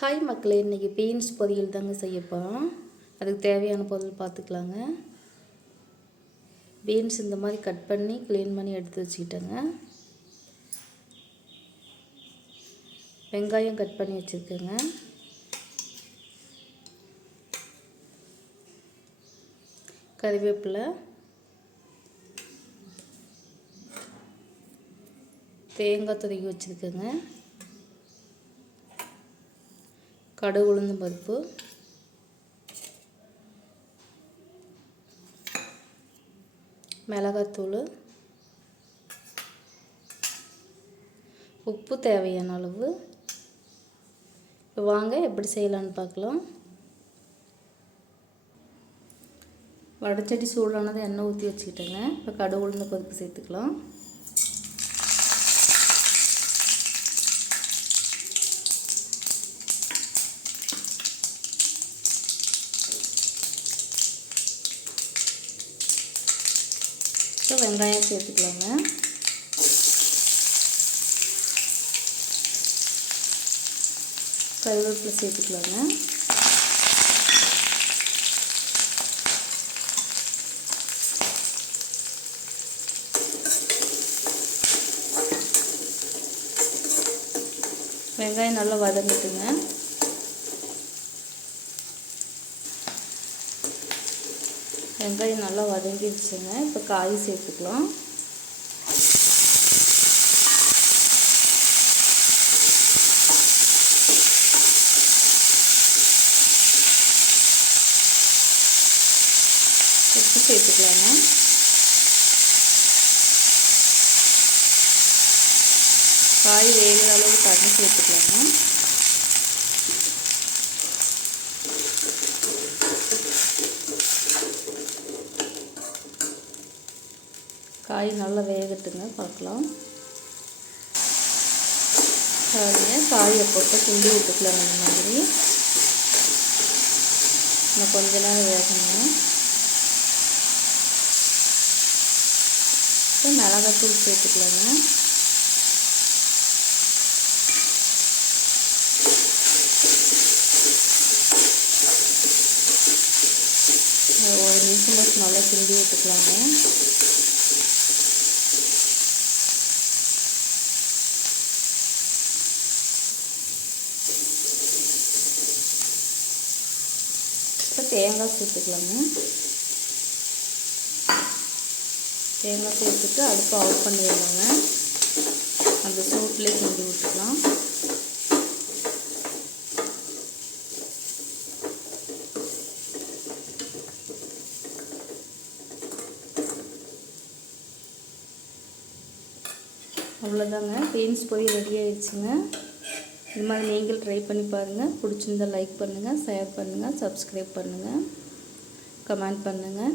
Hi மக்களே இன்றைக்கி beans பொரியல் தாங்க செய்யப்போம் அதுக்கு தேவையான பொருள் பார்த்துக்கலாங்க. பீன்ஸ் இந்த மாதிரி கட் பண்ணி க்ளீன் பண்ணி எடுத்து வச்சுக்கிட்டேங்க. வெங்காயம் கட் பண்ணி வச்சுருக்கேங்க. கறிவேப்பிலை தேங்காய் துருகி வச்சுருக்கேங்க. கடுகு உளுந்து பருப்பு. மிளகாத்தூள். உப்பு தேவையான அளவு. இப்போ வாங்க எப்படி செய்யலான்னு பார்க்கலாம். வடச்சட்டி சூடானதை எண்ணெய் ஊற்றி வச்சுக்கிட்டேங்க. இப்போ கடுகு உளுந்து பருப்பு சேர்த்துக்கலாம். ஸோ வெங்காயம் சேர்த்துக்கலாங்க. கருவேப்பிலை சேர்த்துக்கலாங்க. வெங்காயம் நல்லா வதங்கிட்டுங்க. வெங்காயம் நல்லா வதங்கிடுச்சுங்க. இப்போ காய் சேர்த்துக்கலாம். உப்பு சேர்த்துக்கலாங்க. காய் வேகிற அளவுக்கு தண்ணி சேர்த்துக்கலாங்க. காய் நல்லா வேகட்டுங்க பார்க்கலாம். பாருங்க காயை போட்டு கிண்டி விட்டுக்கலாம் அந்த மாதிரி. இன்னும் கொஞ்ச நேரம் வேகணும் இப்போ மிளகாத்தூள் சேர்த்துக்கலாங்க. ஒரு நிமிஷம் நல்லா கிண்டி விட்டுக்கலாங்க. தேங்காய் சேர்த்துக்கலாங்க. தேங்காய் சேர்த்துட்டு அடுப்பை ஆஃப் பண்ணிடலாங்க. அந்த சூட்லேயே கிண்டி விட்டுக்கலாம். அவ்வளோதாங்க பீன்ஸ் போய் ரெடி ஆயிடுச்சுங்க. இது மாதிரி நீங்கள் ட்ரை பண்ணி பாருங்கள் பிடிச்சிருந்தா லைக் பண்ணுங்கள் ஷேர் பண்ணுங்கள் சப்ஸ்கிரைப் பண்ணுங்கள் கமெண்ட் பண்ணுங்கள்